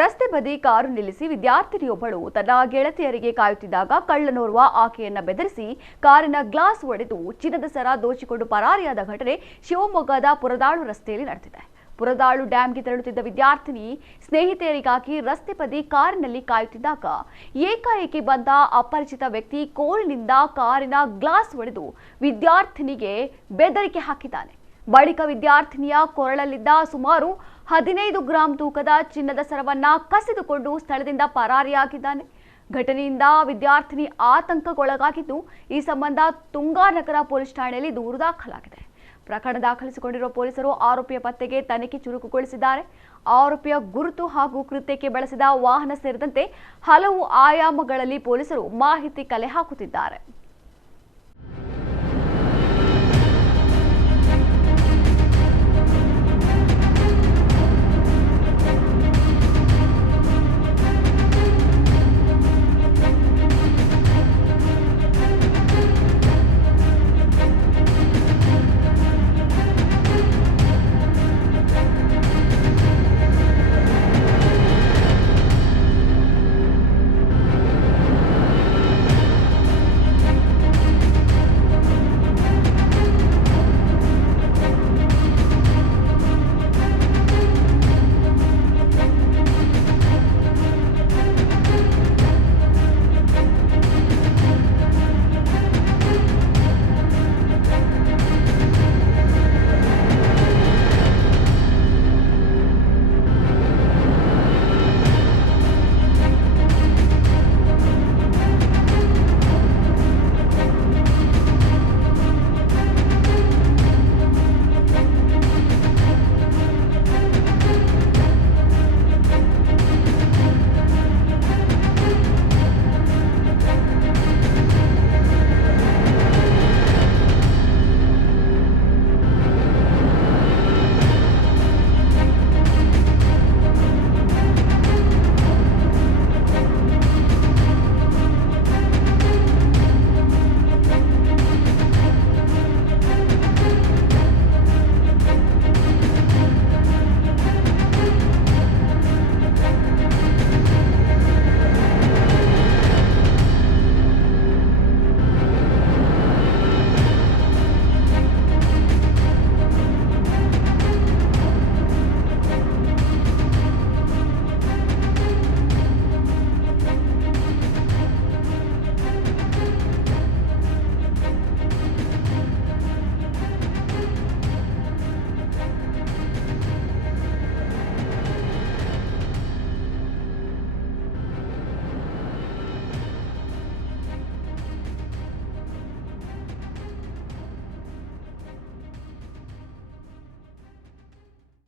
ರಸ್ತೆ ಬದಿ ಕಾರು ನಿಲ್ಲಿಸಿ ವಿದ್ಯಾರ್ಥಿನಿಯೊಬ್ಬಳು ತನ್ನ ಗೆಳತಿಯರಿಗೆ ಕಾಯುತ್ತಿದ್ದಾಗ ಕಳ್ಳನೋರ್ವ ಆಕೆಯನ್ನ ಬೆದರಿಸಿ ಕಾರಿನ ಗ್ಲಾಸ್ ಒಡೆದು ಚಿನ್ನದ ಸರ ದೋಚಿಕೊಂಡು ಪರಾರಿಯಾದ ಘಟನೆ ಶಿವಮೊಗ್ಗದ ಪುರದಾಳು ರಸ್ತೆಯಲ್ಲಿ ನಡೆದಿದೆ. ಪುರದಾಳು ಡ್ಯಾಂಗೆ ತೆರಳುತ್ತಿದ್ದ ವಿದ್ಯಾರ್ಥಿನಿ ಸ್ನೇಹಿತೆಯರಿಗಾಗಿ ರಸ್ತೆ ಬದಿ ಕಾರಿನಲ್ಲಿ ಕಾಯುತ್ತಿದ್ದಾಗ ಏಕಾಏಕಿ ಬಂದ ಅಪರಿಚಿತ ವ್ಯಕ್ತಿ ಕೋಲಿನಿಂದ ಕಾರಿನ ಗ್ಲಾಸ್ ಒಡೆದು ವಿದ್ಯಾರ್ಥಿನಿಗೆ ಬೆದರಿಕೆ ಹಾಕಿದ್ದಾನೆ. ಬಳಿಕ ವಿದ್ಯಾರ್ಥಿನಿಯ ಕೊರಳಲ್ಲಿದ್ದ ಸುಮಾರು 15 ಗ್ರಾಂ ತೂಕದ ಚಿನ್ನದ ಸರವನ್ನ ಕಸಿದುಕೊಂಡು ಸ್ಥಳದಿಂದ ಪರಾರಿಯಾಗಿದ್ದಾನೆ. ಘಟನೆಯಿಂದ ವಿದ್ಯಾರ್ಥಿನಿ ಆತಂಕಕ್ಕೊಳಗಾಗಿದ್ದು, ಈ ಸಂಬಂಧ ತುಂಗಾನಗರ ಪೊಲೀಸ್ ಠಾಣೆಯಲ್ಲಿ ದೂರು ದಾಖಲಾಗಿದೆ. ಪ್ರಕರಣ ದಾಖಲಿಸಿಕೊಂಡಿರುವ ಪೊಲೀಸರು ಆರೋಪಿಯ ಪತ್ತೆಗೆ ತನಿಖೆ ಚುರುಕುಗೊಳಿಸಿದ್ದಾರೆ. ಆರೋಪಿಯ ಗುರುತು ಹಾಗೂ ಕೃತ್ಯಕ್ಕೆ ಬಳಸಿದ ವಾಹನ ಸೇರಿದಂತೆ ಹಲವು ಆಯಾಮಗಳಲ್ಲಿ ಪೊಲೀಸರು ಮಾಹಿತಿ ಕಲೆ ಹಾಕುತ್ತಿದ್ದಾರೆ.